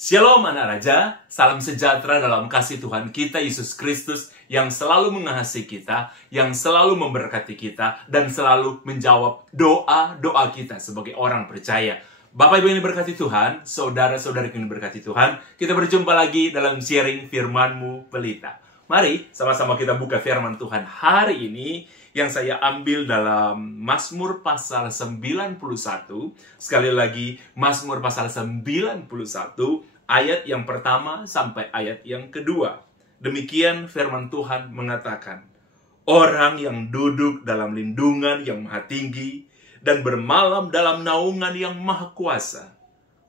Shalom anak raja, salam sejahtera dalam kasih Tuhan kita Yesus Kristus yang selalu mengasihi kita, yang selalu memberkati kita, dan selalu menjawab doa-doa kita sebagai orang percaya. Bapak Ibu yang diberkati Tuhan, saudara-saudari yang diberkati Tuhan, kita berjumpa lagi dalam sharing firman-Mu Pelita. Mari sama-sama kita buka firman Tuhan hari ini yang saya ambil dalam Mazmur pasal 91. Sekali lagi, Mazmur pasal 91, ayat yang pertama sampai ayat yang kedua. Demikian firman Tuhan mengatakan, orang yang duduk dalam lindungan yang maha tinggi dan bermalam dalam naungan yang maha kuasa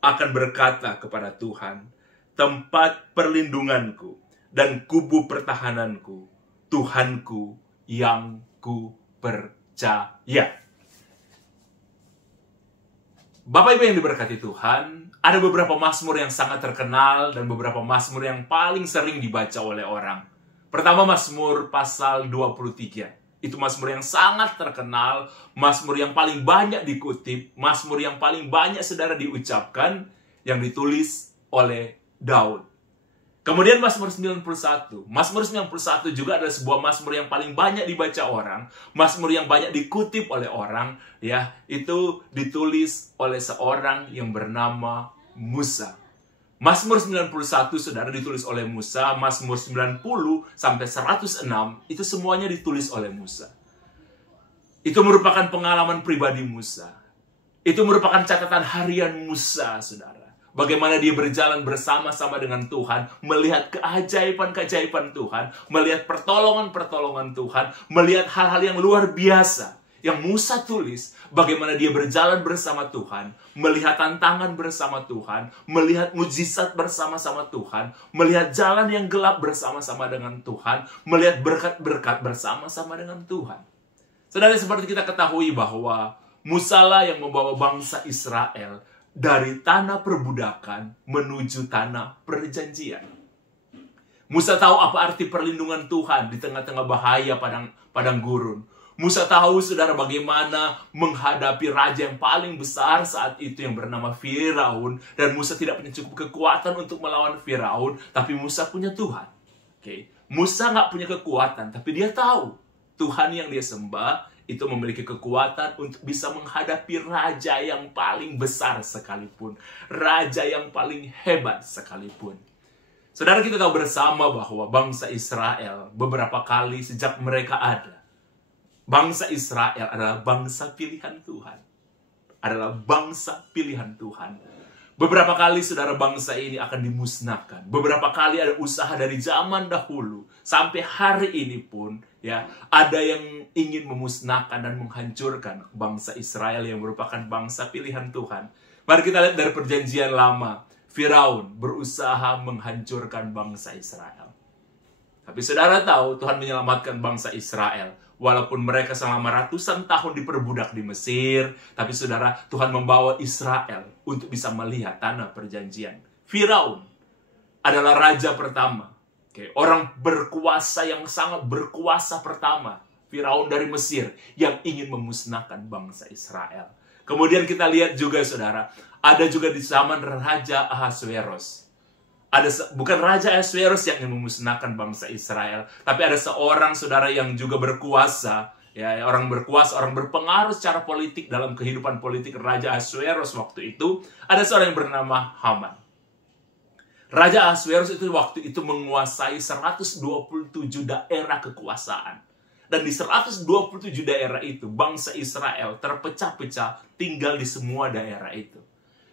akan berkata kepada Tuhan, tempat perlindunganku dan kubu pertahananku, Tuhanku yang ku percaya. Bapak Ibu yang diberkati Tuhan, ada beberapa mazmur yang sangat terkenal dan beberapa mazmur yang paling sering dibaca oleh orang. Pertama, Mazmur pasal 23. Itu mazmur yang sangat terkenal, mazmur yang paling banyak dikutip, mazmur yang paling banyak saudara diucapkan, yang ditulis oleh Daud. Kemudian Mazmur 91. Mazmur 91 juga adalah sebuah mazmur yang paling banyak dibaca orang, mazmur yang banyak dikutip oleh orang, ya, itu ditulis oleh seorang yang bernama Musa. Mazmur 91 saudara ditulis oleh Musa, Mazmur 90 sampai 106 itu semuanya ditulis oleh Musa. Itu merupakan pengalaman pribadi Musa. Itu merupakan catatan harian Musa, saudara. Bagaimana dia berjalan bersama-sama dengan Tuhan, melihat keajaiban-keajaiban Tuhan, melihat pertolongan-pertolongan Tuhan, melihat hal-hal yang luar biasa yang Musa tulis, bagaimana dia berjalan bersama Tuhan, melihat tantangan bersama Tuhan, melihat mujizat bersama-sama Tuhan, melihat jalan yang gelap bersama-sama dengan Tuhan, melihat berkat-berkat bersama-sama dengan Tuhan. Saudara, seperti kita ketahui bahwa Musa lah yang membawa bangsa Israel dari tanah perbudakan menuju tanah perjanjian. Musa tahu apa arti perlindungan Tuhan di tengah-tengah bahaya padang gurun. Musa tahu, saudara, bagaimana menghadapi raja yang paling besar saat itu yang bernama Firaun. Dan Musa tidak punya cukup kekuatan untuk melawan Firaun, tapi Musa punya Tuhan. Musa nggak punya kekuatan, tapi dia tahu Tuhan yang dia sembah itu memiliki kekuatan untuk bisa menghadapi raja yang paling besar sekalipun, raja yang paling hebat sekalipun. Saudara, kita tahu bersama bahwa bangsa Israel beberapa kali sejak mereka ada, bangsa Israel adalah bangsa pilihan Tuhan. Adalah bangsa pilihan Tuhan. Beberapa kali, saudara, bangsa ini akan dimusnahkan. Beberapa kali ada usaha dari zaman dahulu sampai hari ini pun, ya, ada yang ingin memusnahkan dan menghancurkan bangsa Israel yang merupakan bangsa pilihan Tuhan. Mari kita lihat dari perjanjian lama, Firaun berusaha menghancurkan bangsa Israel. Tapi saudara tahu, Tuhan menyelamatkan bangsa Israel. Walaupun mereka selama ratusan tahun diperbudak di Mesir, tapi saudara, Tuhan membawa Israel untuk bisa melihat tanah perjanjian. Firaun adalah raja pertama. Orang berkuasa yang sangat berkuasa pertama. Firaun dari Mesir yang ingin memusnahkan bangsa Israel. Kemudian kita lihat juga, saudara, ada juga di zaman Raja Ahasveros. Bukan Raja Ahasveros yang ingin memusnahkan bangsa Israel, tapi ada seorang, saudara, yang juga berkuasa, ya, orang berkuasa, orang berpengaruh secara politik dalam kehidupan politik Raja Ahasveros waktu itu. Ada seorang yang bernama Haman. Raja Ahasveros itu waktu itu menguasai 127 daerah kekuasaan. Dan di 127 daerah itu, bangsa Israel terpecah-pecah tinggal di semua daerah itu.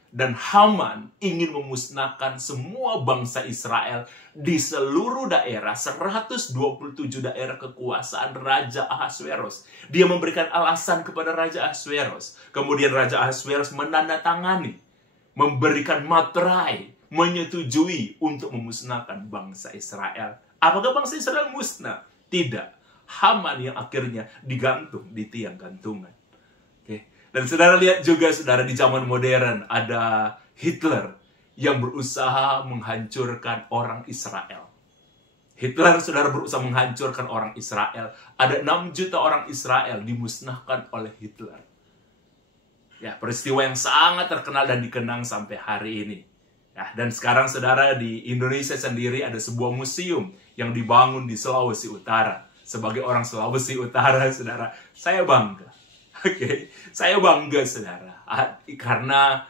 Dan Haman ingin memusnahkan semua bangsa Israel di seluruh daerah, 127 daerah kekuasaan Raja Ahasveros. Dia memberikan alasan kepada Raja Ahasveros. Kemudian Raja Ahasveros menandatangani, memberikan materai, menyetujui untuk memusnahkan bangsa Israel. Apakah bangsa Israel musnah? Tidak. Haman yang akhirnya digantung di tiang gantungan. Dan saudara lihat juga, saudara, di zaman modern ada Hitler yang berusaha menghancurkan orang Israel. Hitler, saudara, berusaha menghancurkan orang Israel. Ada 6 juta orang Israel dimusnahkan oleh Hitler. Ya, peristiwa yang sangat terkenal dan dikenang sampai hari ini. Nah, dan sekarang saudara, di Indonesia sendiri ada sebuah museum yang dibangun di Sulawesi Utara. Sebagai orang Sulawesi Utara, saudara, saya bangga. Oke, saya bangga, saudara, karena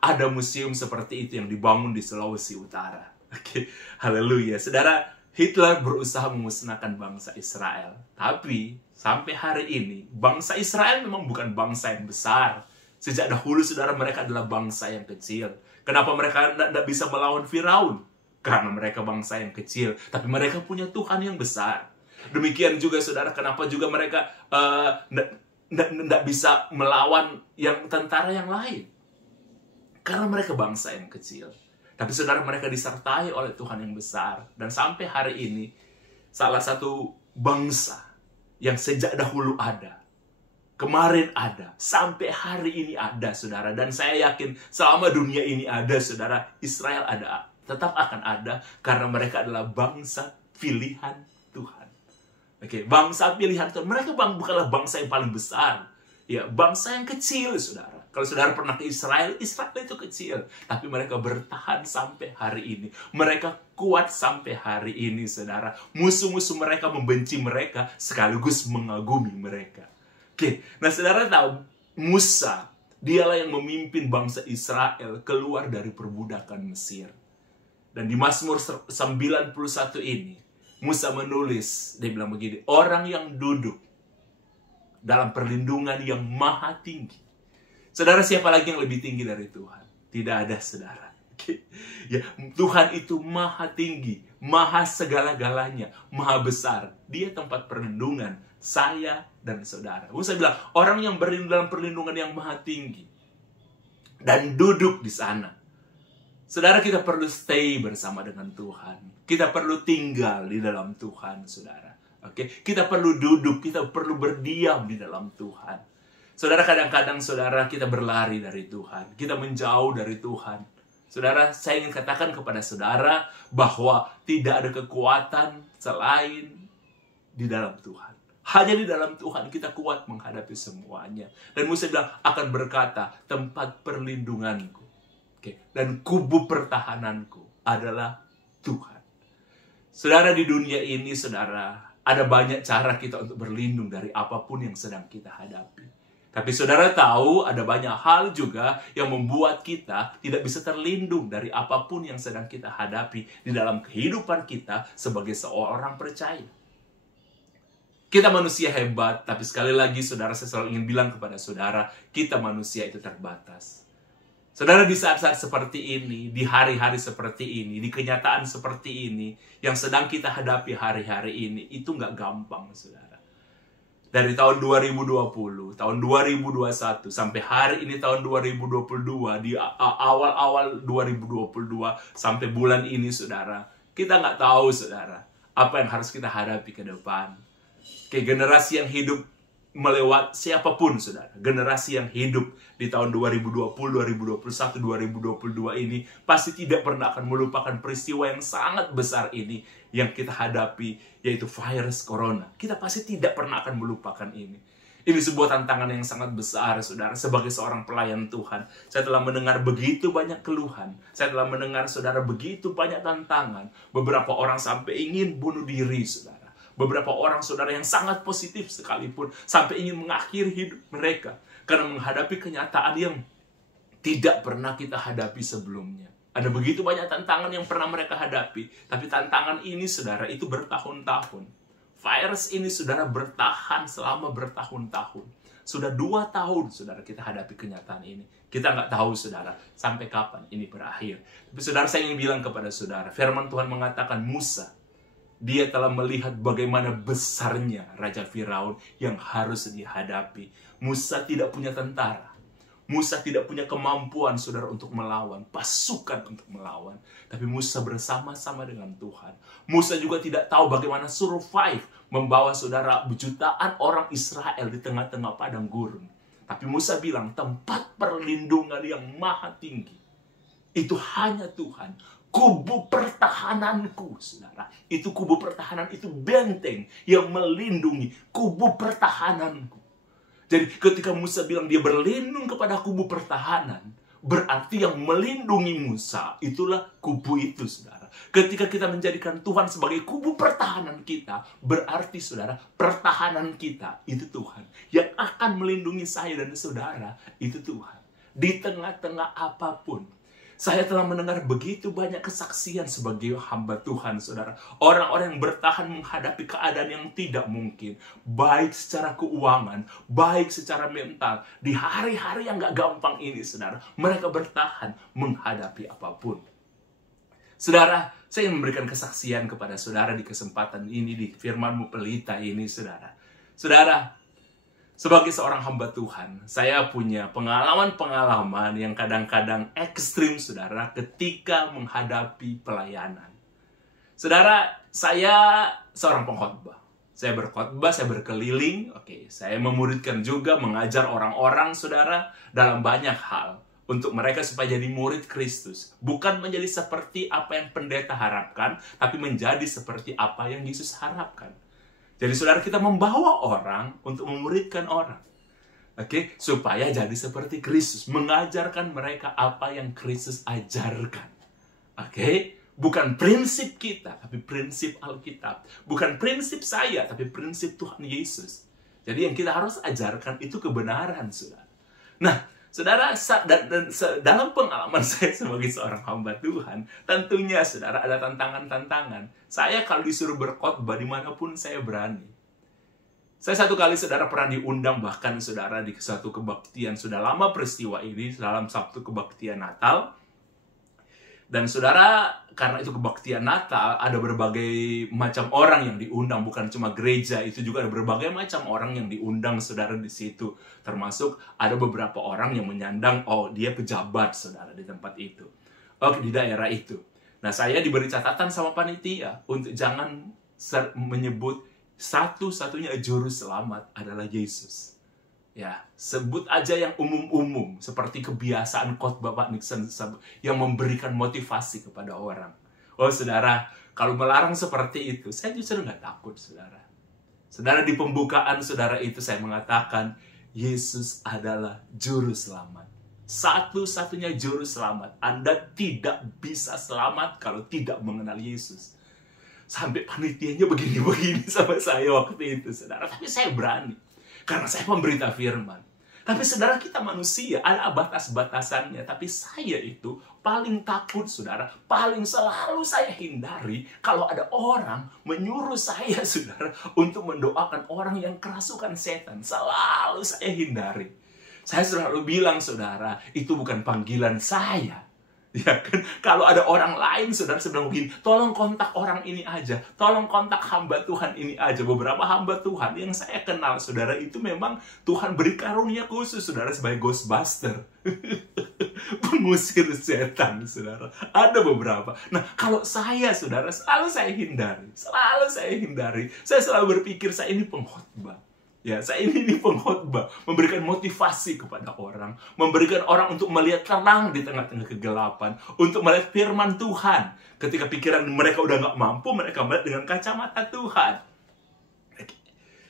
ada museum seperti itu yang dibangun di Sulawesi Utara. Oke, haleluya. Saudara, Hitler berusaha memusnahkan bangsa Israel. Tapi sampai hari ini, bangsa Israel memang bukan bangsa yang besar. Sejak dahulu, saudara, mereka adalah bangsa yang kecil. Kenapa mereka tidak bisa melawan Firaun? Karena mereka bangsa yang kecil. Tapi mereka punya Tuhan yang besar. Demikian juga, saudara, kenapa juga mereka tidak bisa melawan yang tentara yang lain? Karena mereka bangsa yang kecil. Tapi saudara, mereka disertai oleh Tuhan yang besar. Dan sampai hari ini, salah satu bangsa yang sejak dahulu ada, kemarin ada, sampai hari ini ada, saudara. Dan saya yakin selama dunia ini ada, saudara, Israel ada, tetap akan ada, karena mereka adalah bangsa pilihan Tuhan. Oke, bangsa pilihan Tuhan. Mereka bukanlah bangsa yang paling besar. Ya, bangsa yang kecil, saudara. Kalau saudara pernah ke Israel, Israel itu kecil. Tapi mereka bertahan sampai hari ini. Mereka kuat sampai hari ini, saudara. Musuh-musuh mereka membenci mereka, sekaligus mengagumi mereka. Oke, nah saudara tahu, Musa, dialah yang memimpin bangsa Israel keluar dari perbudakan Mesir. Dan di Mazmur 91 ini, Musa menulis, dia bilang begini, orang yang duduk dalam perlindungan yang maha tinggi. Saudara, siapa lagi yang lebih tinggi dari Tuhan? Tidak ada, saudara. Ya, Tuhan itu maha tinggi, maha segala-galanya, maha besar. Dia tempat perlindungan saya dan saudara. Musa bilang, orang yang berlindung dalam perlindungan yang maha tinggi dan duduk di sana. Saudara, kita perlu stay bersama dengan Tuhan. Kita perlu tinggal di dalam Tuhan, saudara. Oke, kita perlu duduk, kita perlu berdiam di dalam Tuhan. Saudara, kadang-kadang saudara kita berlari dari Tuhan, kita menjauh dari Tuhan. Saudara, saya ingin katakan kepada saudara bahwa tidak ada kekuatan selain di dalam Tuhan. Hanya di dalam Tuhan kita kuat menghadapi semuanya. Dan Musa bilang akan berkata, tempat perlindunganku, dan kubu pertahananku adalah Tuhan. Saudara, di dunia ini, saudara, ada banyak cara kita untuk berlindung dari apapun yang sedang kita hadapi. Tapi saudara tahu, ada banyak hal juga yang membuat kita tidak bisa terlindung dari apapun yang sedang kita hadapi di dalam kehidupan kita sebagai seorang percaya. Kita manusia hebat, tapi sekali lagi saudara, saya selalu ingin bilang kepada saudara, kita manusia itu terbatas. Saudara, di saat-saat seperti ini, di hari-hari seperti ini, di kenyataan seperti ini, yang sedang kita hadapi hari-hari ini, itu nggak gampang, saudara. Dari tahun 2020, tahun 2021, sampai hari ini tahun 2022, di awal-awal 2022, sampai bulan ini, saudara, kita nggak tahu, saudara, apa yang harus kita hadapi ke depan. Kayak generasi yang hidup melewat siapapun, saudara. Generasi yang hidup di tahun 2020, 2021, 2022 ini pasti tidak pernah akan melupakan peristiwa yang sangat besar ini yang kita hadapi, yaitu virus corona. Kita pasti tidak pernah akan melupakan ini. Ini sebuah tantangan yang sangat besar, saudara. Sebagai seorang pelayan Tuhan, saya telah mendengar begitu banyak keluhan. Saya telah mendengar, saudara, begitu banyak tantangan. Beberapa orang sampai ingin bunuh diri, saudara. Beberapa orang, saudara, yang sangat positif sekalipun sampai ingin mengakhiri hidup mereka karena menghadapi kenyataan yang tidak pernah kita hadapi sebelumnya. Ada begitu banyak tantangan yang pernah mereka hadapi, tapi tantangan ini, saudara, itu bertahun-tahun. Virus ini, saudara, bertahan selama bertahun-tahun. Sudah 2 tahun, saudara, kita hadapi kenyataan ini. Kita nggak tahu, saudara, sampai kapan ini berakhir. Tapi, saudara, saya ingin bilang kepada saudara, firman Tuhan mengatakan Musa, dia telah melihat bagaimana besarnya Raja Firaun yang harus dihadapi. Musa tidak punya tentara. Musa tidak punya kemampuan, saudara, untuk melawan, pasukan untuk melawan. Tapi Musa bersama-sama dengan Tuhan. Musa juga tidak tahu bagaimana survive, membawa, saudara, jutaan orang Israel di tengah-tengah padang gurun. Tapi Musa bilang, tempat perlindungan yang maha tinggi, itu hanya Tuhan. Kubu pertahananku, saudara. Itu kubu pertahanan, itu benteng yang melindungi kubu pertahananku. Jadi ketika Musa bilang dia berlindung kepada kubu pertahanan, Berarti yang melindungi Musa itulah kubu itu, saudara. Ketika kita menjadikan Tuhan sebagai kubu pertahanan kita, berarti, saudara, pertahanan kita itu Tuhan. Yang akan melindungi saya dan saudara itu Tuhan. Di tengah-tengah apapun. Saya telah mendengar begitu banyak kesaksian sebagai hamba Tuhan, saudara. Orang-orang yang bertahan menghadapi keadaan yang tidak mungkin. Baik secara keuangan, baik secara mental. Di hari-hari yang gak gampang ini, saudara. Mereka bertahan menghadapi apapun. Saudara, saya ingin memberikan kesaksian kepada saudara di kesempatan ini, di firman-Mu pelita ini, saudara. Saudara, sebagai seorang hamba Tuhan, saya punya pengalaman-pengalaman yang kadang-kadang ekstrim, saudara, ketika menghadapi pelayanan. Saudara, saya seorang pengkhotbah. Saya berkhotbah, saya berkeliling, saya memuridkan juga, mengajar orang-orang, saudara, dalam banyak hal. Untuk mereka supaya jadi murid Kristus. Bukan menjadi seperti apa yang pendeta harapkan, tapi menjadi seperti apa yang Yesus harapkan. Jadi saudara, kita membawa orang untuk memuridkan orang. Supaya jadi seperti Kristus. Mengajarkan mereka apa yang Kristus ajarkan. Bukan prinsip kita, tapi prinsip Alkitab. Bukan prinsip saya, tapi prinsip Tuhan Yesus. Jadi yang kita harus ajarkan itu kebenaran, saudara. Nah, saudara, dalam pengalaman saya sebagai seorang hamba Tuhan, tentunya, saudara, ada tantangan-tantangan. Saya kalau disuruh berkhotbah dimanapun saya berani. Saya satu kali, saudara, pernah diundang bahkan, saudara, di suatu kebaktian. Sudah lama peristiwa ini, dalam Sabtu kebaktian Natal. Dan saudara, karena itu kebaktian Natal, ada berbagai macam orang yang diundang, bukan cuma gereja, itu juga ada berbagai macam orang yang diundang, saudara, di situ. Termasuk ada beberapa orang yang menyandang, dia pejabat, saudara, di tempat itu. Di daerah itu. Nah, saya diberi catatan sama panitia untuk jangan menyebut satu-satunya juru selamat adalah Yesus. Ya, sebut aja yang umum-umum, seperti kebiasaan khotbah Pak Nixon yang memberikan motivasi kepada orang. Saudara, kalau melarang seperti itu, saya justru nggak takut, saudara. Saudara, di pembukaan, saudara, itu saya mengatakan, Yesus adalah juru selamat. Satu-satunya juru selamat. Anda tidak bisa selamat kalau tidak mengenal Yesus. Sampai panitianya begini-begini sama saya waktu itu, saudara. Tapi saya berani. Karena saya pemberita firman. Tapi saudara, kita manusia, ada batas-batasannya. Tapi saya itu paling takut, saudara. Paling selalu saya hindari kalau ada orang menyuruh saya, saudara, untuk mendoakan orang yang kerasukan setan. Selalu saya hindari. Saya selalu bilang, saudara, itu bukan panggilan saya. Ya kan? Kalau ada orang lain, saudara, sedang begini, tolong kontak orang ini aja, tolong kontak hamba Tuhan ini aja. Beberapa hamba Tuhan yang saya kenal, saudara, itu memang Tuhan beri karunia khusus, saudara, sebagai Ghostbuster. Pengusir setan, saudara. Ada beberapa. Nah, kalau saya, saudara, selalu saya hindari. Saya selalu berpikir, saya ini pengkhotbah. Ya, saya ini pengkhotbah, memberikan motivasi kepada orang, memberikan orang untuk melihat terang di tengah-tengah kegelapan, untuk melihat firman Tuhan. Ketika pikiran mereka udah nggak mampu, mereka melihat dengan kacamata Tuhan.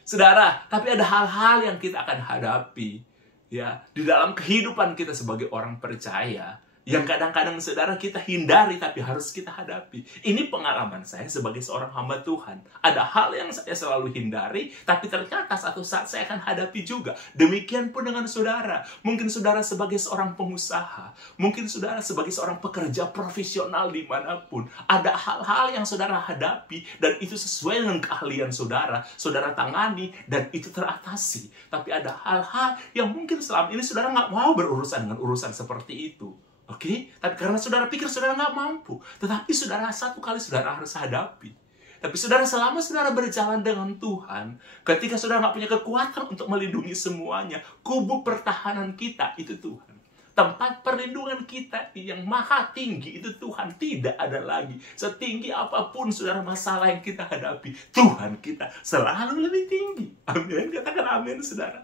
Saudara, tapi ada hal-hal yang kita akan hadapi, ya, di dalam kehidupan kita sebagai orang percaya, yang kadang-kadang, saudara, kita hindari tapi harus kita hadapi. Ini pengalaman saya sebagai seorang hamba Tuhan. Ada hal yang saya selalu hindari, tapi ternyata satu saat saya akan hadapi juga. Demikian pun dengan saudara. Mungkin saudara sebagai seorang pengusaha, mungkin saudara sebagai seorang pekerja profesional dimanapun. Ada hal-hal yang saudara hadapi, dan itu sesuai dengan keahlian saudara. Saudara tangani, dan itu teratasi. Tapi ada hal-hal yang mungkin selama ini saudara nggak mau berurusan dengan urusan seperti itu. Tapi karena saudara pikir saudara nggak mampu. Tetapi saudara, satu kali saudara harus hadapi. Tapi saudara, selama saudara berjalan dengan Tuhan, ketika saudara nggak punya kekuatan untuk melindungi semuanya, kubu pertahanan kita itu Tuhan. Tempat perlindungan kita yang maha tinggi itu Tuhan. Tidak ada lagi. Setinggi apapun, saudara, masalah yang kita hadapi, Tuhan kita selalu lebih tinggi. Amin. Katakan amin, saudara.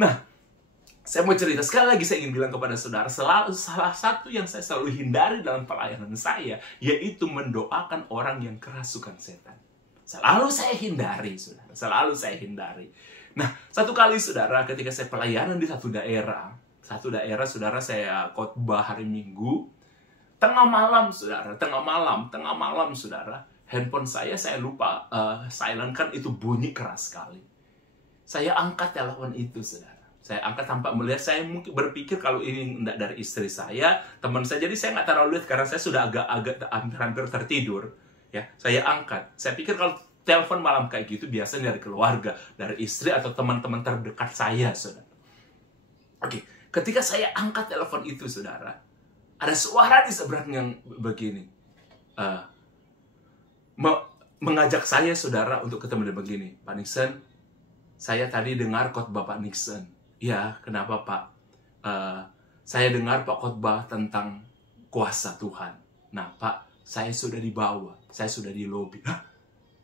Nah, saya mau cerita, sekali lagi saya ingin bilang kepada saudara, salah satu yang saya selalu hindari dalam pelayanan saya, yaitu mendoakan orang yang kerasukan setan. Selalu saya hindari, saudara. Selalu saya hindari. Nah, satu kali, saudara, ketika saya pelayanan di satu daerah, Satu daerah, saudara, saya khotbah hari Minggu. Tengah malam, saudara. Tengah malam, saudara. Handphone saya lupa silent kan, itu bunyi keras sekali. Saya angkat telepon itu, saudara. Saya angkat tanpa melihat. Saya mungkin berpikir kalau ini enggak dari istri saya, teman saya. Jadi saya nggak terlalu lihat karena saya sudah agak hampir tertidur. Ya, saya angkat. Saya pikir kalau telepon malam kayak gitu biasanya dari keluarga, dari istri atau teman-teman terdekat saya, saudara. Oke, ketika saya angkat telepon itu, saudara, ada suara di seberang yang begini. Mengajak saya, saudara, untuk ketemu dia begini. Pak Nixon, saya tadi dengar khotbah Pak Nixon. Ya, kenapa Pak? Saya dengar Pak khotbah tentang kuasa Tuhan. Nah, Pak, saya sudah di bawah. Saya sudah di lobi. Hah?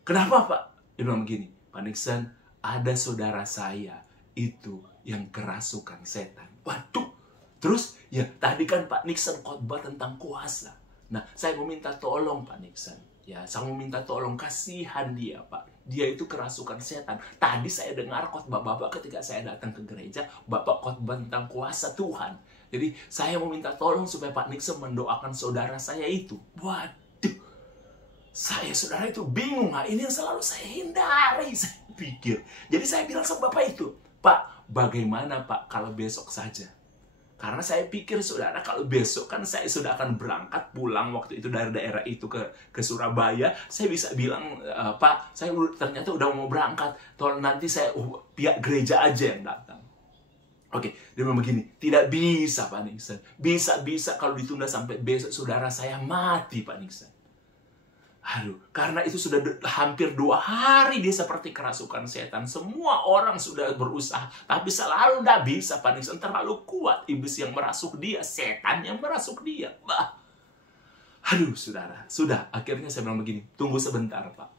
Kenapa, Pak? Dia bilang begini, Pak Nixon, ada saudara saya itu yang kerasukan setan. Waduh. Terus, ya tadi kan Pak Nixon khotbah tentang kuasa. Nah, saya mau minta tolong Pak Nixon. Ya, saya mau minta tolong, kasihan dia, Pak. Dia itu kerasukan setan. Tadi saya dengar khotbah Bapak ketika saya datang ke gereja, Bapak khotbah tentang kuasa Tuhan. Jadi, saya mau minta tolong supaya Pak Nixon mendoakan saudara saya itu. Waduh. Saya, saudara, itu bingung. Nah, ini yang selalu saya hindari, saya pikir. Jadi, saya bilang sama Bapak itu, Pak, bagaimana Pak kalau besok saja? Karena saya pikir, saudara, kalau besok kan saya sudah akan berangkat pulang waktu itu dari daerah itu ke Surabaya. Saya bisa bilang, Pak, saya ternyata udah mau berangkat. Tolong nanti saya pihak gereja aja yang datang. Oke, dia bilang begini, tidak bisa Pak Nixon. Bisa kalau ditunda sampai besok, saudara saya mati Pak Nixon. Aduh, karena itu sudah hampir 2 hari dia seperti kerasukan setan. Semua orang sudah berusaha, tapi selalu tidak bisa, Pak Nixon. Terlalu kuat iblis yang merasuk dia, setan yang merasuk dia. Bah. Aduh, saudara. Sudah, akhirnya saya bilang begini, tunggu sebentar, Pak.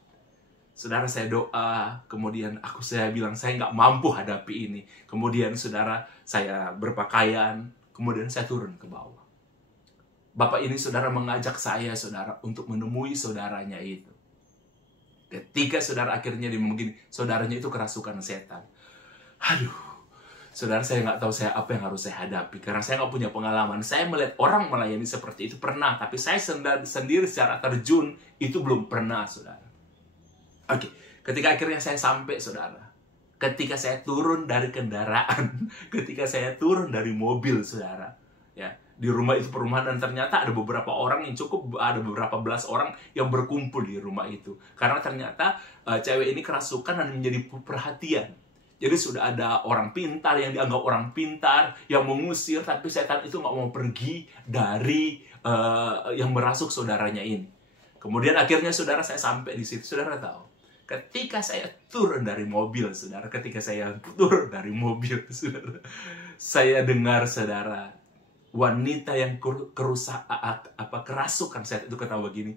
Saudara, saya doa, kemudian saya bilang, saya nggak mampu hadapi ini. Kemudian, saudara, saya berpakaian, kemudian saya turun ke bawah. Bapak ini, saudara, mengajak saya, saudara, untuk menemui saudaranya itu. Ketika saudara akhirnya dia begini, saudaranya itu kerasukan setan. Aduh, saudara, saya nggak tahu apa yang harus saya hadapi. Karena saya nggak punya pengalaman. Saya melihat orang melayani seperti itu pernah. Tapi saya sendiri secara terjun, itu belum pernah, saudara. Oke, ketika akhirnya saya sampai, saudara. Ketika saya turun dari kendaraan. Ketika saya turun dari mobil, saudara. Ya. Di rumah itu perumahan, dan ternyata ada beberapa orang yang ada beberapa belas orang yang berkumpul di rumah itu. Karena ternyata cewek ini kerasukan dan menjadi perhatian. Jadi sudah ada orang pintar yang dianggap orang pintar yang mengusir, tapi setan itu nggak mau pergi dari yang merasuk saudaranya ini. Kemudian akhirnya, saudara, saya sampai di situ. Saudara tahu, ketika saya turun dari mobil, saudara, saya dengar, saudara, wanita yang kerasukan setan itu ketawa begini.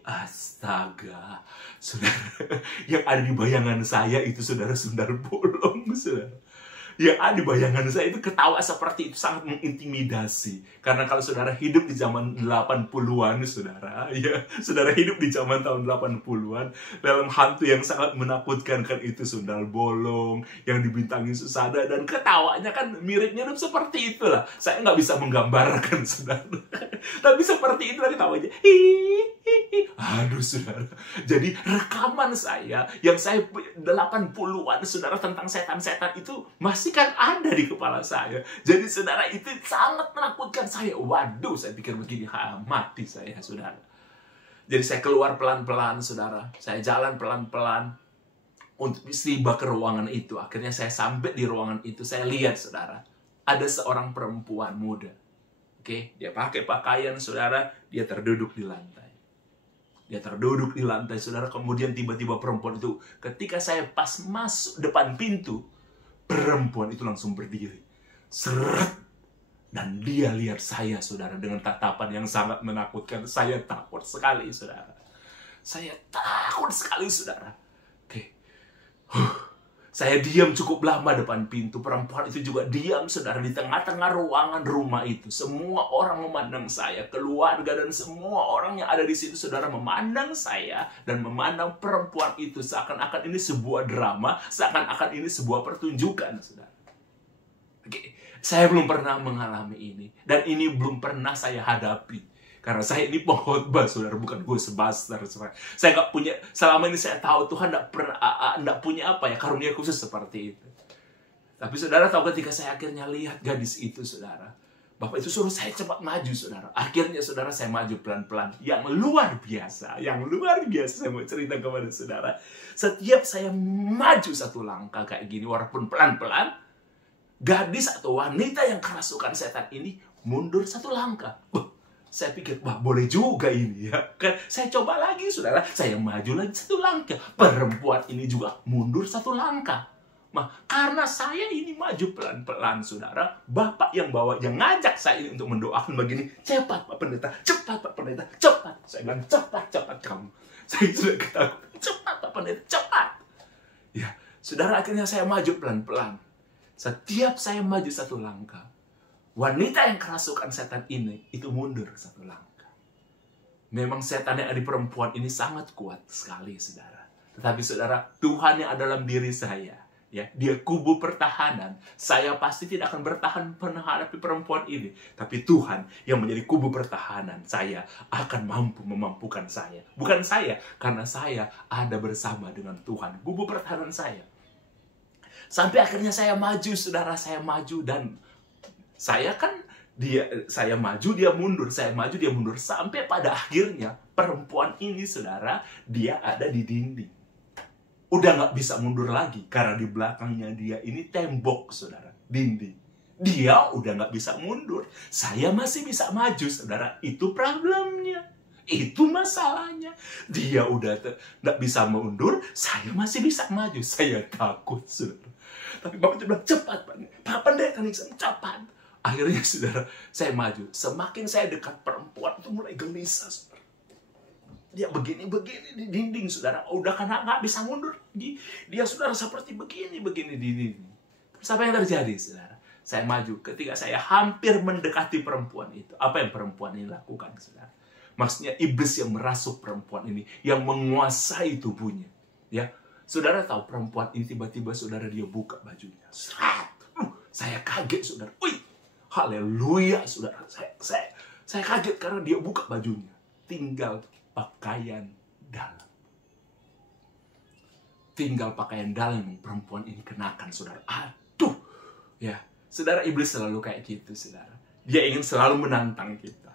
Astaga, saudara, yang ada di bayangan saya itu, saudara, sundal bolong, saudara. Yang ada di bayangan saya itu ketawa seperti itu sangat mengintimidasi. Karena kalau saudara hidup di zaman 80-an, saudara, ya, saudara hidup di zaman tahun 80-an, dalam hantu yang sangat menakutkan kan itu sundal bolong, yang dibintangi Susada, dan ketawanya kan mirip-mirip seperti itulah. Saya nggak bisa menggambarkan, saudara. Tapi seperti itulah ketawanya. Aduh, saudara. Jadi rekaman saya, yang saya 80-an, saudara, tentang setan-setan itu masih kan ada di kepala saya. Jadi, saudara, itu sangat menakutkan saya. Waduh, saya pikir begini, mati saya, saudara. Jadi saya keluar pelan-pelan, saudara. Saya jalan pelan-pelan untuk tiba ke ruangan itu. Akhirnya saya sampai di ruangan itu. Saya lihat, saudara, ada seorang perempuan muda. Oke, dia pakai pakaian, saudara. Dia terduduk di lantai. Saudara. Kemudian tiba-tiba perempuan itu, ketika saya pas masuk depan pintu, perempuan itu langsung berdiri. Seret. Dan dia lihat saya, saudara, dengan tatapan yang sangat menakutkan. Saya takut sekali, saudara. Oke. Saya diam cukup lama depan pintu. Perempuan itu juga diam, saudara, di tengah-tengah ruangan rumah itu. Semua orang memandang saya, keluarga dan semua orang yang ada di situ, saudara, memandang saya dan memandang perempuan itu seakan-akan ini sebuah drama, seakan-akan ini sebuah pertunjukan, saudara. Oke, saya belum pernah mengalami ini dan ini belum pernah saya hadapi. Karena saya ini pengkhotbah, saudara, bukan gue sebaster. Saya nggak punya, selama ini saya tahu Tuhan nggak punya apa ya, karunia khusus seperti itu. Tapi saudara tahu ketika saya akhirnya lihat gadis itu, saudara, Bapak itu suruh saya cepat maju, saudara. Akhirnya, saudara, saya maju pelan-pelan. Yang luar biasa saya mau cerita kepada saudara. Setiap saya maju satu langkah kayak gini, walaupun pelan-pelan, gadis atau wanita yang kerasukan setan ini mundur satu langkah. Saya pikir, wah, boleh juga ini ya. Kan saya coba lagi, saudara. Saya maju lagi satu langkah. Perempuan ini juga mundur satu langkah. Nah, karena saya ini maju pelan-pelan, saudara, Bapak yang ngajak saya ini untuk mendoakan begini. Cepat, Pak Pendeta. Cepat, Pak Pendeta. Cepat. Saya bilang, cepat kamu. Saya sudah ketakutan. Cepat, Pak Pendeta. Cepat. Ya, saudara, akhirnya saya maju pelan-pelan. Setiap saya maju satu langkah, wanita yang kerasukan setan ini itu mundur satu langkah. Memang setan yang ada di perempuan ini sangat kuat sekali, saudara. Tetapi, saudara, Tuhan yang ada dalam diri saya, ya, dia kubu pertahanan. Saya pasti tidak akan bertahan menghadapi perempuan ini. Tapi Tuhan yang menjadi kubu pertahanan saya akan mampu memampukan saya. Bukan saya, karena saya ada bersama dengan Tuhan, kubu pertahanan saya. Sampai akhirnya saya maju, saudara, saya maju dan saya maju, dia mundur. Saya maju, dia mundur. Sampai pada akhirnya, perempuan ini, saudara, dia ada di dinding. Udah nggak bisa mundur lagi. Karena di belakangnya dia ini tembok, saudara. Dinding. Dia udah nggak bisa mundur. Saya masih bisa maju, saudara. Itu problemnya. Itu masalahnya. Dia udah nggak bisa mundur, saya masih bisa maju. Saya takut, saudara. Tapi Bapak bilang, cepat, Pak Pendeta, cepat. Akhirnya, saudara, saya maju. Semakin saya dekat, perempuan itu mulai gelisah, saudara. Dia begini-begini di dinding, saudara. Udah karena nggak bisa mundur. Dia, saudara, seperti begini-begini di dinding. Terus apa yang terjadi, saudara? Saya maju. Ketika saya hampir mendekati perempuan itu, apa yang perempuan ini lakukan, saudara? Maksudnya iblis yang merasuk perempuan ini, yang menguasai tubuhnya. Ya, saudara tahu perempuan ini tiba-tiba, saudara, dia buka bajunya. Saya kaget, saudara. Wih, haleluya, saudara. Saya kaget karena dia buka bajunya. Tinggal pakaian dalam. Tinggal pakaian dalam yang perempuan ini kenakan, saudara. Aduh, ya, saudara, iblis selalu kayak gitu, saudara. Dia ingin selalu menantang kita.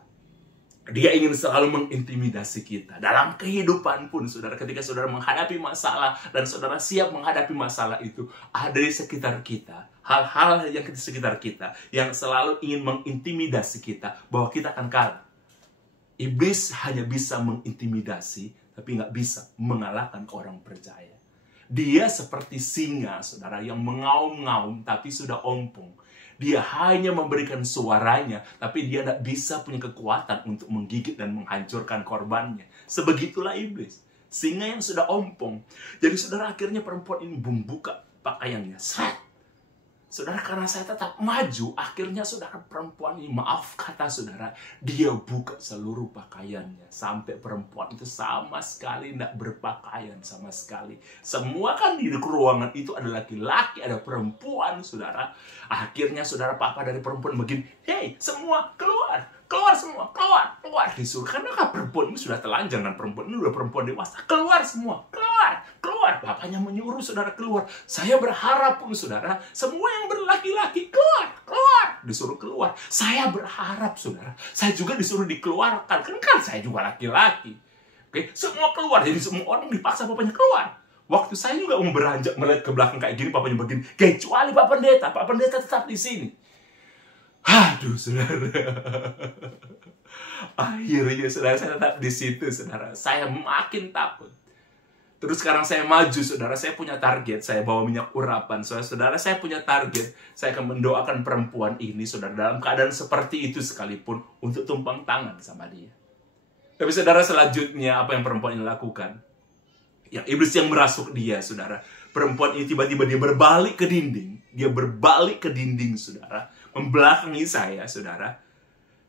Dia ingin selalu mengintimidasi kita. Dalam kehidupan pun, saudara, ketika saudara menghadapi masalah dan saudara siap menghadapi masalah itu, ada di sekitar kita hal-hal yang di sekitar kita yang selalu ingin mengintimidasi kita bahwa kita akan kalah. Iblis hanya bisa mengintimidasi, tapi nggak bisa mengalahkan orang percaya. Dia seperti singa, saudara, yang mengaum-ngaum tapi sudah ompong. Dia hanya memberikan suaranya, tapi dia tidak bisa punya kekuatan untuk menggigit dan menghancurkan korbannya. Sebegitulah iblis. Singa yang sudah ompong. Jadi, saudara, akhirnya perempuan ini membuka pakaiannya. Saudara, karena saya tetap maju, akhirnya, saudara, perempuan ini, maaf kata saudara, dia buka seluruh pakaiannya. Sampai perempuan itu sama sekali tidak berpakaian sama sekali. Semua kan di ruangan itu ada laki-laki, ada perempuan, saudara. Akhirnya, saudara, papa dari perempuan begini, hey, semua keluar, keluar semua, keluar. Disuruh, karena perempuan ini sudah telanjang dan perempuan ini sudah perempuan dewasa. Keluar semua, keluar. Bapaknya menyuruh saudara keluar. Saya berharap pun, saudara, semua yang berlaki-laki keluar. Disuruh keluar. Saya berharap, saudara, saya juga disuruh dikeluarkan. Kan saya juga laki-laki. Oke, semua keluar. Jadi semua orang dipaksa bapaknya keluar. Waktu saya juga mau beranjak melihat ke belakang kayak gini, bapaknya begini. Kecuali Pak Pendeta tetap di sini. Aduh, saudara. Akhirnya, saudara, saya tetap di situ, saudara. Saya makin takut. Terus sekarang saya maju, saudara. Saya punya target. Saya bawa minyak urapan. Saudara, saya punya target. Saya akan mendoakan perempuan ini, saudara, dalam keadaan seperti itu sekalipun, untuk tumpang tangan sama dia. Tapi, saudara, selanjutnya apa yang perempuan ini lakukan? Yang iblis yang merasuk dia, saudara. perempuan ini tiba-tiba dia berbalik ke dinding. Dia berbalik ke dinding, saudara. Membelakangi saya, saudara.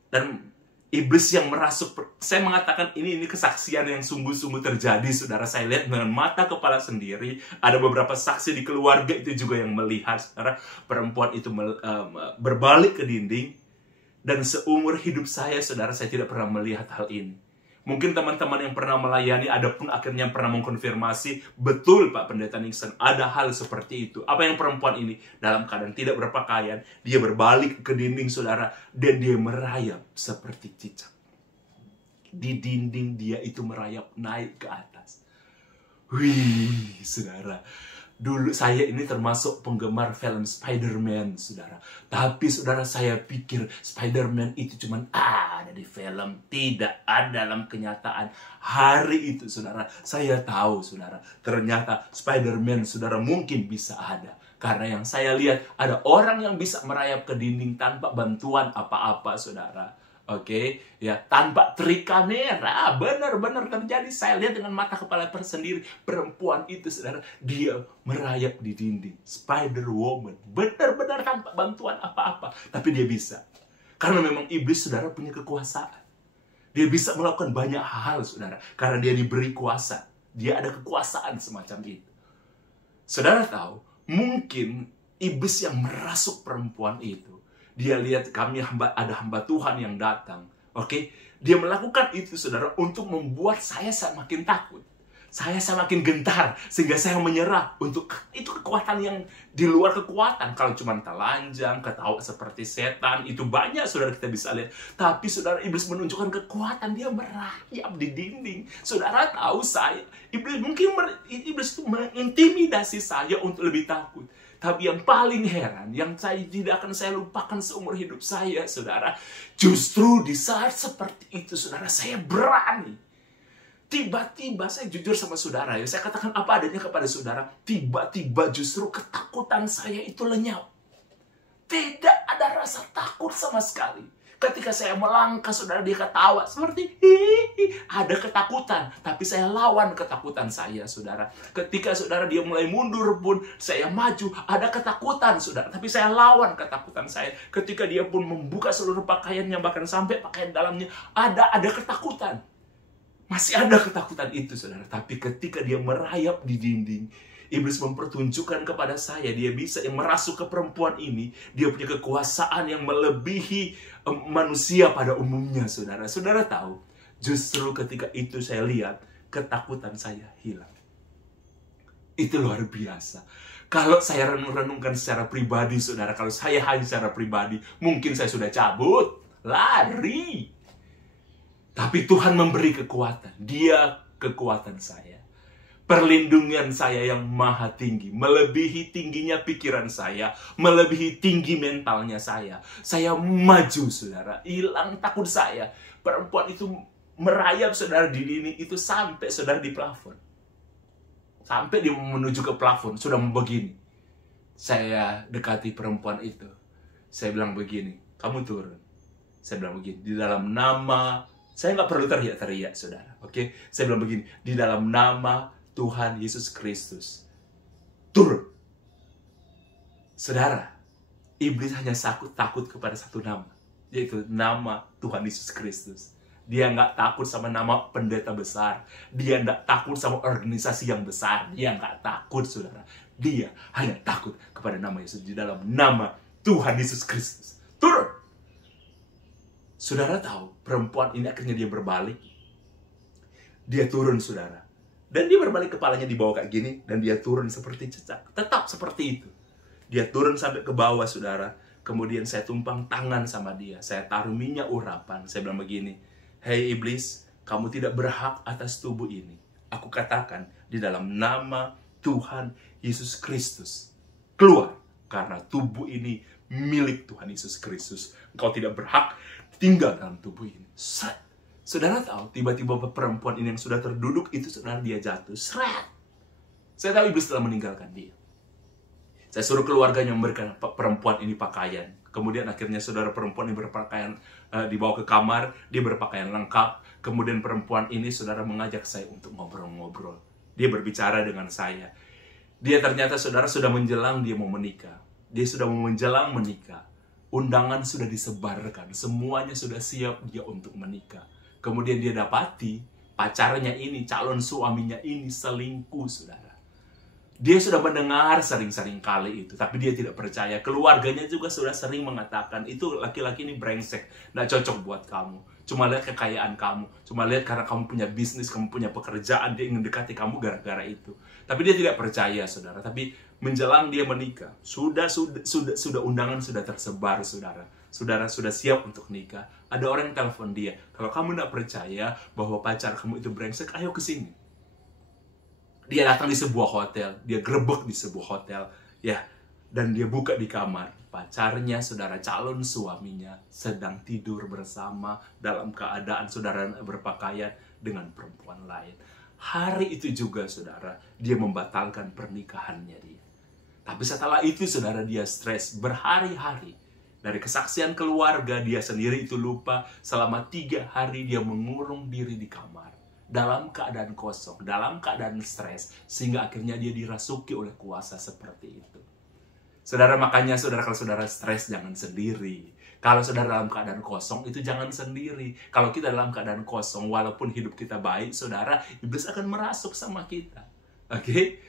Dan iblis yang merasuk, saya mengatakan ini kesaksian yang sungguh-sungguh terjadi, saudara. Saya lihat dengan mata kepala sendiri. Ada beberapa saksi di keluarga itu juga yang melihat, saudara. Perempuan itu berbalik ke dinding. Dan seumur hidup saya, saudara, saya tidak pernah melihat hal ini. Mungkin teman-teman yang pernah melayani, ada pun akhirnya yang pernah mengkonfirmasi, betul Pak Pendeta Nixon, ada hal seperti itu. Apa yang perempuan ini? Dalam keadaan tidak berpakaian, dia berbalik ke dinding, saudara, dan dia merayap seperti cicak. Di dinding dia itu merayap naik ke atas. Wih, saudara. Dulu saya ini termasuk penggemar film Spider-Man, saudara. Tapi saudara, saya pikir Spider-Man itu cuma ada di film, tidak ada dalam kenyataan. Hari itu, saudara, saya tahu, saudara, ternyata Spider-Man, saudara, mungkin bisa ada. Karena yang saya lihat, ada orang yang bisa merayap ke dinding tanpa bantuan apa-apa, saudara. Oke, ya, tanpa trik kamera, benar-benar terjadi. Saya lihat dengan mata kepala sendiri, perempuan itu, saudara, dia merayap di dinding. Spider-Woman, benar-benar tanpa bantuan apa-apa, tapi dia bisa. Karena memang iblis, saudara, punya kekuasaan. Dia bisa melakukan banyak hal, saudara, karena dia diberi kuasa. Dia ada kekuasaan semacam itu. Saudara tahu, mungkin iblis yang merasuk perempuan itu, dia lihat ada hamba Tuhan yang datang. Oke? Dia melakukan itu, saudara, untuk membuat saya semakin takut. Saya semakin gentar, sehingga saya menyerah. Itu kekuatan yang di luar kekuatan. Kalau cuma telanjang, ketawa seperti setan, itu banyak, saudara, kita bisa lihat. Tapi, saudara, iblis menunjukkan kekuatan. Dia merayap di dinding. Saudara tahu iblis itu mengintimidasi saya untuk lebih takut. Tapi yang paling heran, yang tidak akan saya lupakan seumur hidup saya, saudara, justru di saat seperti itu, saudara, saya berani. Tiba-tiba, saya jujur sama saudara, ya, saya katakan apa adanya kepada saudara, tiba-tiba justru ketakutan saya itu lenyap. Tidak ada rasa takut sama sekali. Ketika saya melangkah, saudara, dia ketawa seperti ada ketakutan, tapi saya lawan ketakutan saya, saudara. Ketika saudara dia mulai mundur pun, saya maju, ada ketakutan, saudara, tapi saya lawan ketakutan saya. Ketika dia pun membuka seluruh pakaiannya, bahkan sampai pakaian dalamnya, ada ketakutan. Masih ada ketakutan itu, saudara. Tapi ketika dia merayap di dinding, iblis mempertunjukkan kepada saya, dia bisa yang merasuk ke perempuan ini. Dia punya kekuasaan yang melebihi manusia pada umumnya, saudara. Saudara tahu, justru ketika itu saya lihat, ketakutan saya hilang. Itu luar biasa. Kalau saya renungkan secara pribadi, saudara, kalau saya hanya secara pribadi, mungkin saya sudah cabut, lari. Tapi Tuhan memberi kekuatan. Dia kekuatan saya. Perlindungan saya yang maha tinggi, melebihi tingginya pikiran saya, melebihi tinggi mentalnya saya. Saya maju, saudara, hilang takut saya. Perempuan itu merayap, saudara, di dinding itu sampai, saudara, di plafon. Sampai dia menuju ke plafon, sudah begini. Saya dekati perempuan itu. Saya bilang begini, kamu turun. Saya bilang begini, di dalam nama, saya nggak perlu teriak-teriak, saudara. Oke? Saya bilang begini, di dalam nama Tuhan Yesus Kristus, turun. Saudara, iblis hanya takut kepada satu nama, yaitu nama Tuhan Yesus Kristus. Dia nggak takut sama nama pendeta besar. Dia nggak takut sama organisasi yang besar. Dia nggak takut, saudara. Dia hanya takut kepada nama Yesus. Di dalam nama Tuhan Yesus Kristus, turun. Saudara tahu, perempuan ini akhirnya dia berbalik. Dia turun, saudara. Dan dia berbalik, kepalanya di bawah kayak gini. Dan dia turun seperti cicak. Tetap seperti itu. Dia turun sampai ke bawah, saudara. Kemudian saya tumpang tangan sama dia. Saya taruh minyak urapan. Saya bilang begini, hei iblis, kamu tidak berhak atas tubuh ini. Aku katakan di dalam nama Tuhan Yesus Kristus, keluar. Karena tubuh ini milik Tuhan Yesus Kristus. Engkau tidak berhak tinggal dalam tubuh ini. Seret. Saudara tahu, tiba-tiba perempuan ini yang sudah terduduk itu, saudara, dia jatuh. Seret. Saya tahu iblis telah meninggalkan dia. Saya suruh keluarganya memberikan perempuan ini pakaian. Kemudian akhirnya saudara, perempuan ini berpakaian, dibawa ke kamar, dia berpakaian lengkap. Kemudian perempuan ini, saudara, mengajak saya untuk ngobrol-ngobrol. Dia berbicara dengan saya. Dia ternyata saudara sudah menjelang dia mau menikah. Dia sudah mau menjelang menikah. Undangan sudah disebarkan. Semuanya sudah siap dia untuk menikah. Kemudian dia dapati pacarnya ini, calon suaminya ini selingkuh, saudara. Dia sudah mendengar sering-sering kali itu, tapi dia tidak percaya. Keluarganya juga sudah sering mengatakan, itu laki-laki ini brengsek, nggak cocok buat kamu. Cuma lihat kekayaan kamu, cuma lihat karena kamu punya bisnis, kamu punya pekerjaan, dia ingin dekati kamu gara-gara itu. Tapi dia tidak percaya, saudara. Tapi menjelang dia menikah, sudah undangan sudah tersebar, saudara. Saudara sudah siap untuk nikah. Ada orang yang telepon dia, kalau kamu nggak percaya bahwa pacar kamu itu brengsek, ayo ke sini. Dia datang di sebuah hotel, dia grebek di sebuah hotel, ya, dan dia buka di kamar. Pacarnya, saudara, calon suaminya sedang tidur bersama dalam keadaan saudara berpakaian dengan perempuan lain. Hari itu juga, saudara, dia membatalkan pernikahannya dia. Tapi setelah itu, saudara, dia stres berhari-hari. Dari kesaksian keluarga, dia sendiri itu lupa. Selama 3 hari dia mengurung diri di kamar. Dalam keadaan kosong, dalam keadaan stres, sehingga akhirnya dia dirasuki oleh kuasa seperti itu. Saudara, makanya saudara, kalau saudara stres jangan sendiri. Kalau saudara dalam keadaan kosong, itu jangan sendiri. Kalau kita dalam keadaan kosong, walaupun hidup kita baik, saudara, iblis akan merasuk sama kita. Oke?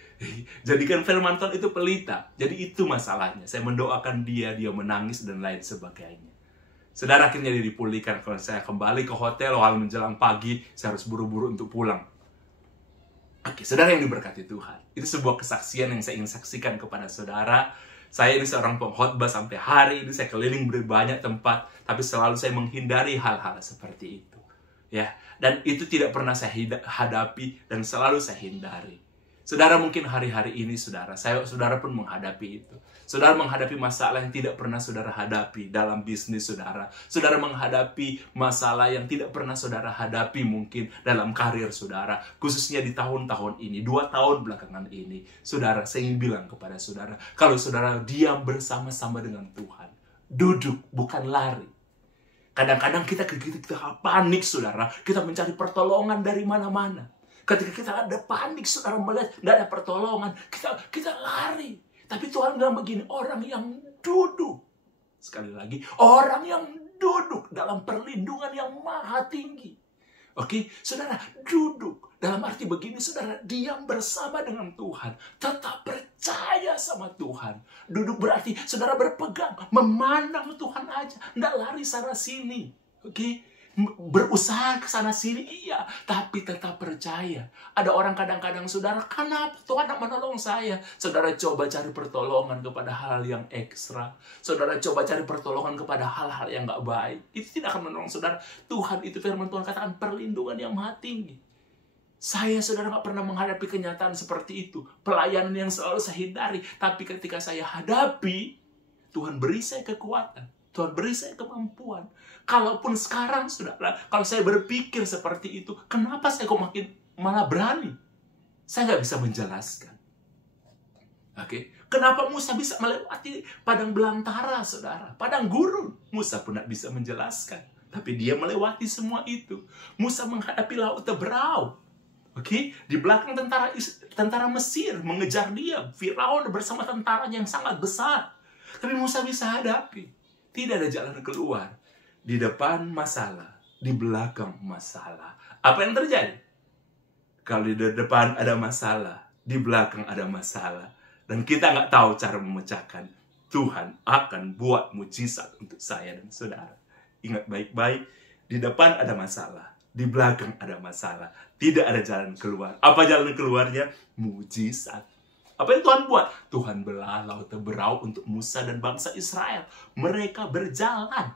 Jadikan firman Tuhan itu pelita. Jadi itu masalahnya. Saya mendoakan dia menangis dan lain sebagainya. Saudara, akhirnya dia dipulihkan. Kalau saya kembali ke hotel, waktu menjelang pagi, saya harus buru-buru untuk pulang. Oke, saudara yang diberkati Tuhan. Itu sebuah kesaksian yang saya ingin saksikan kepada saudara. Saya ini seorang pengkhotbah sampai hari ini, saya keliling berbanyak tempat, tapi selalu saya menghindari hal-hal seperti itu. Ya, dan itu tidak pernah saya hadapi dan selalu saya hindari. Saudara, mungkin hari-hari ini saudara pun menghadapi itu. Saudara menghadapi masalah yang tidak pernah saudara hadapi dalam bisnis saudara. Saudara menghadapi masalah yang tidak pernah saudara hadapi mungkin dalam karir saudara. Khususnya di tahun-tahun ini, 2 tahun belakangan ini. Saudara, saya ingin bilang kepada saudara, kalau saudara diam bersama-sama dengan Tuhan, duduk, bukan lari. Kadang-kadang kita panik, saudara. Kita mencari pertolongan dari mana-mana. Ketika kita ada panik, saudara melihat tidak ada pertolongan, kita lari. Tapi Tuhan bilang begini, orang yang duduk. Sekali lagi, orang yang duduk dalam perlindungan yang maha tinggi. Oke, saudara, duduk. Dalam arti begini, saudara, diam bersama dengan Tuhan. Tetap percaya sama Tuhan. Duduk berarti, saudara berpegang, memandang Tuhan aja. Tidak lari sana-sini. Oke, berusaha ke sana sini, iya, tapi tetap percaya. Ada orang kadang-kadang, saudara, kenapa Tuhan tak menolong saya? Saudara coba cari pertolongan kepada hal yang ekstra. Saudara coba cari pertolongan kepada hal-hal yang gak baik. Itu tidak akan menolong saudara. Tuhan itu, firman Tuhan katakan, perlindungan yang maha tinggi. Saya, saudara, gak pernah menghadapi kenyataan seperti itu. Pelayanan yang selalu saya hindari. Tapi ketika saya hadapi, Tuhan beri saya kekuatan. Tuhan beri saya kemampuan. Kalaupun sekarang, saudara, kalau saya berpikir seperti itu, kenapa saya kok malah berani? Saya nggak bisa menjelaskan. Oke, kenapa Musa bisa melewati padang belantara, saudara? Padang gurun. Musa pun nggak bisa menjelaskan. Tapi dia melewati semua itu. Musa menghadapi laut Teberau. Oke, di belakang tentara Mesir mengejar dia. Firaun bersama tentaranya yang sangat besar. Tapi Musa bisa hadapi. Tidak ada jalan keluar. Di depan masalah, di belakang masalah. Apa yang terjadi? Kalau di depan ada masalah, di belakang ada masalah, dan kita nggak tahu cara memecahkan, Tuhan akan buat mujizat untuk saya dan saudara. Ingat baik-baik, di depan ada masalah, di belakang ada masalah. Tidak ada jalan keluar. Apa jalan keluarnya? Mujizat. Apa yang Tuhan buat? Tuhan belah laut Teberau untuk Musa dan bangsa Israel. Mereka berjalan.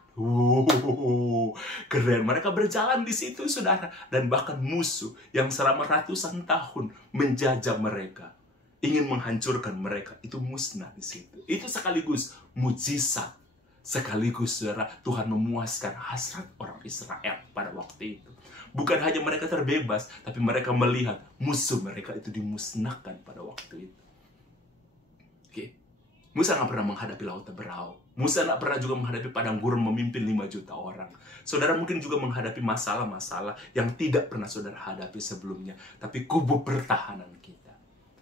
Keren. Mereka berjalan di situ, saudara. Dan bahkan musuh yang selama ratusan tahun menjajah mereka, ingin menghancurkan mereka, itu musnah di situ. Itu sekaligus mujizat. Sekaligus, saudara, Tuhan memuaskan hasrat orang Israel pada waktu itu. Bukan hanya mereka terbebas, tapi mereka melihat musuh mereka itu dimusnahkan pada waktu itu. Oke. Musa nggak pernah menghadapi laut Teberau. Musa nggak pernah juga menghadapi padang gurun memimpin 5 juta orang. Saudara mungkin juga menghadapi masalah-masalah yang tidak pernah saudara hadapi sebelumnya. Tapi kubu pertahanan kita.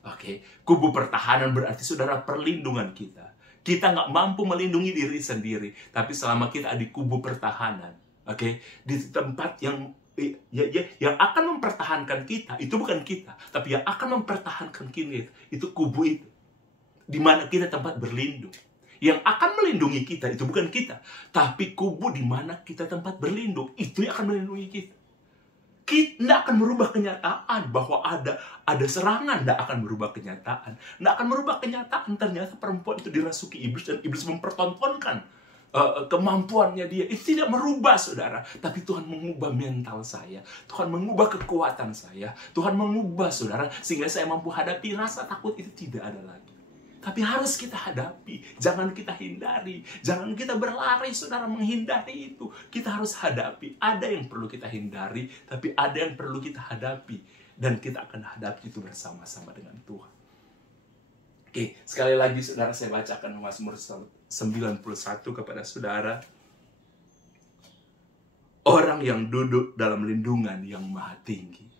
Oke, kubu pertahanan berarti saudara perlindungan kita. Kita nggak mampu melindungi diri sendiri, tapi selama kita ada di kubu pertahanan, oke, di tempat yang akan mempertahankan kita, itu bukan kita, tapi yang akan mempertahankan kita, itu kubu itu. Di mana kita tempat berlindung. Yang akan melindungi kita, itu bukan kita, tapi kubu di mana kita tempat berlindung, itu yang akan melindungi kita. Kita tidak akan merubah kenyataan bahwa ada serangan, tidak akan merubah kenyataan. Tidak akan merubah kenyataan ternyata perempuan itu dirasuki iblis dan iblis mempertontonkan kemampuannya dia. Itu tidak merubah, saudara. Tapi Tuhan mengubah mental saya. Tuhan mengubah kekuatan saya. Tuhan mengubah, saudara, sehingga saya mampu hadapi rasa takut itu tidak ada lagi. Tapi harus kita hadapi, jangan kita hindari, jangan kita berlari, saudara, menghindari itu. Kita harus hadapi, ada yang perlu kita hindari, tapi ada yang perlu kita hadapi. Dan kita akan hadapi itu bersama-sama dengan Tuhan. Oke, sekali lagi saudara, saya bacakan Mazmur 91 kepada saudara. Orang yang duduk dalam lindungan yang maha tinggi.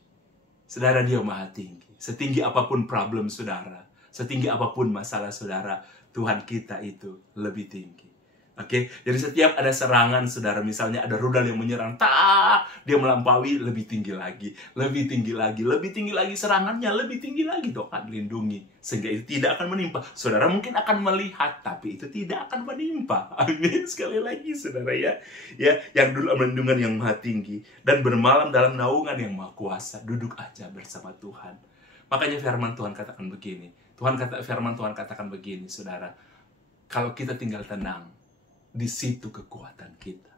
Saudara, dia maha tinggi. Setinggi apapun problem saudara, setinggi apapun masalah saudara, Tuhan kita itu lebih tinggi. Oke, jadi setiap ada serangan saudara, misalnya ada rudal yang menyerang, dia melampaui, lebih tinggi lagi, lebih tinggi lagi, lebih tinggi lagi serangannya, lebih tinggi lagi, Tuhan lindungi, sehingga itu tidak akan menimpa. Saudara mungkin akan melihat, tapi itu tidak akan menimpa. Amin. Sekali lagi saudara, ya, yang dulu melindungan yang maha tinggi dan bermalam dalam naungan yang maha kuasa, duduk aja bersama Tuhan. Makanya firman Tuhan katakan begini. Firman Tuhan katakan begini, saudara. Kalau kita tinggal tenang, di situ kekuatan kita.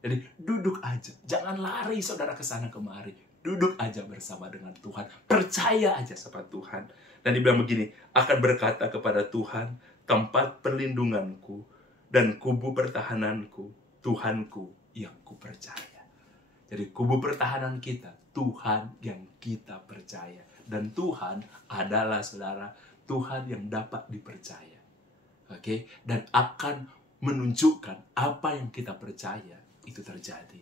Jadi duduk aja, jangan lari saudara ke sana kemari. Duduk aja bersama dengan Tuhan, percaya aja sama Tuhan. Dan dibilang begini, akan berkata kepada Tuhan, tempat perlindunganku dan kubu pertahananku, Tuhanku yang kupercaya. Jadi kubu pertahanan kita, Tuhan yang kita percaya. Dan Tuhan adalah, saudara, Tuhan yang dapat dipercaya. Oke? Dan akan menunjukkan apa yang kita percaya itu terjadi.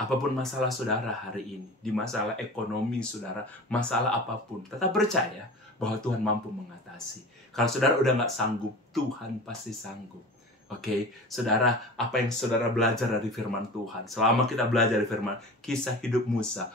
Apapun masalah saudara hari ini, di masalah ekonomi saudara, masalah apapun, tetap percaya bahwa Tuhan mampu mengatasi. Kalau saudara udah nggak sanggup, Tuhan pasti sanggup. Oke, saudara, apa yang saudara belajar dari firman Tuhan? Selama kita belajar dari firman, kisah hidup Musa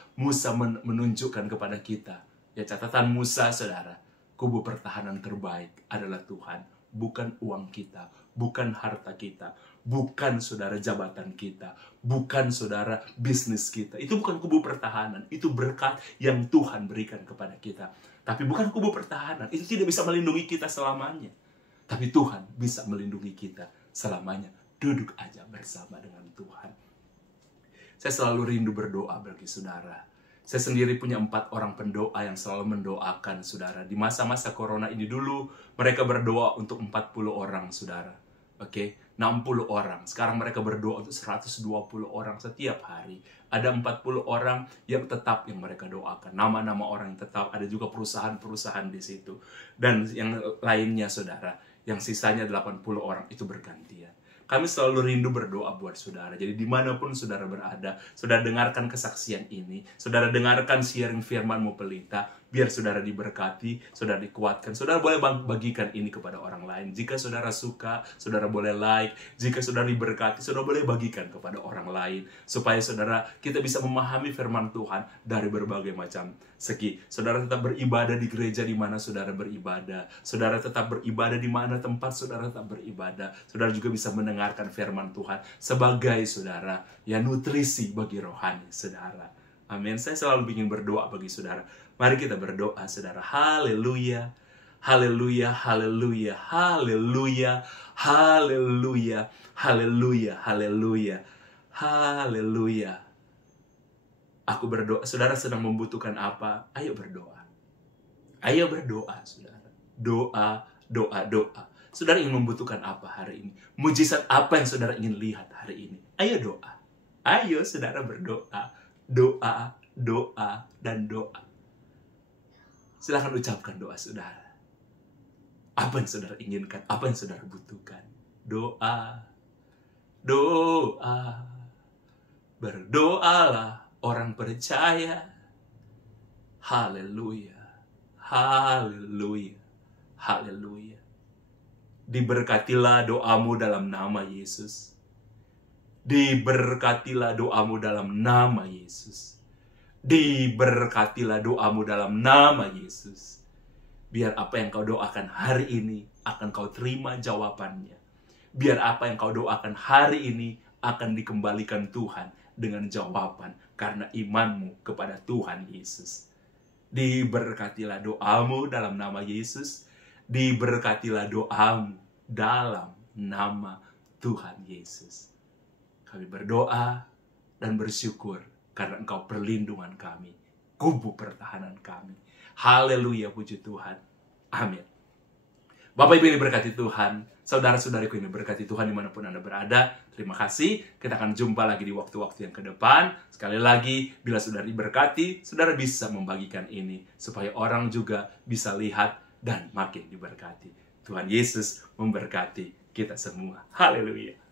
menunjukkan kepada kita. Ya, catatan Musa, saudara, kubu pertahanan terbaik adalah Tuhan. Bukan uang kita, bukan harta kita, bukan saudara jabatan kita, bukan saudara bisnis kita. Itu bukan kubu pertahanan, itu berkat yang Tuhan berikan kepada kita. Tapi bukan kubu pertahanan, itu tidak bisa melindungi kita selamanya. Tapi Tuhan bisa melindungi kita selamanya. Duduk aja bersama dengan Tuhan. Saya selalu rindu berdoa bagi saudara. Saya sendiri punya 4 orang pendoa yang selalu mendoakan saudara. Di masa-masa corona ini dulu, mereka berdoa untuk 40 orang saudara. Oke, 60 orang. Sekarang mereka berdoa untuk 120 orang setiap hari. Ada 40 orang yang tetap yang mereka doakan. Nama-nama orang yang tetap. Ada juga perusahaan-perusahaan di situ. Dan yang lainnya saudara, yang sisanya 80 orang itu bergantian. Kami selalu rindu berdoa buat saudara. Jadi dimanapun saudara berada, saudara dengarkan kesaksian ini, saudara dengarkan sharing firman-Mu Pelita, biar saudara diberkati, saudara dikuatkan. Saudara boleh bagikan ini kepada orang lain. Jika saudara suka, saudara boleh like. Jika saudara diberkati, saudara boleh bagikan kepada orang lain. Supaya saudara, kita bisa memahami firman Tuhan dari berbagai macam segi. Saudara tetap beribadah di gereja di mana saudara beribadah. Saudara tetap beribadah di mana tempat saudara tetap beribadah. Saudara juga bisa mendengarkan firman Tuhan sebagai saudara, ya, nutrisi bagi rohani saudara. Amin. Saya selalu ingin berdoa bagi saudara. Mari kita berdoa saudara. Haleluya. Haleluya, haleluya, haleluya, haleluya, haleluya, haleluya, haleluya. Aku berdoa, saudara sedang membutuhkan apa? Ayo berdoa. Ayo berdoa, saudara. Doa, doa, doa. Saudara ingin membutuhkan apa hari ini? Mujizat apa yang saudara ingin lihat hari ini? Ayo doa. Ayo saudara berdoa. Doa, doa, dan doa. Silahkan ucapkan doa saudara. Apa yang saudara inginkan? Apa yang saudara butuhkan? Doa, doa. Berdoalah orang percaya. Haleluya, Haleluya. Haleluya. Diberkatilah doamu dalam nama Yesus. Diberkatilah doamu dalam nama Yesus. Diberkatilah doamu dalam nama Yesus. Biar apa yang kau doakan hari ini akan kau terima jawabannya. Biar apa yang kau doakan hari ini akan dikembalikan Tuhan dengan jawaban karena imanmu kepada Tuhan Yesus. Diberkatilah doamu dalam nama Yesus. Diberkatilah doamu dalam nama Tuhan Yesus. Kami berdoa dan bersyukur karena Engkau perlindungan kami, kubu pertahanan kami. Haleluya, puji Tuhan. Amin. Bapak Ibu yang diberkati Tuhan, saudara-saudariku yang diberkati Tuhan dimanapun Anda berada, terima kasih. Kita akan jumpa lagi di waktu-waktu yang ke depan. Sekali lagi, bila saudara diberkati, saudara bisa membagikan ini, supaya orang juga bisa lihat dan makin diberkati. Tuhan Yesus memberkati kita semua. Haleluya.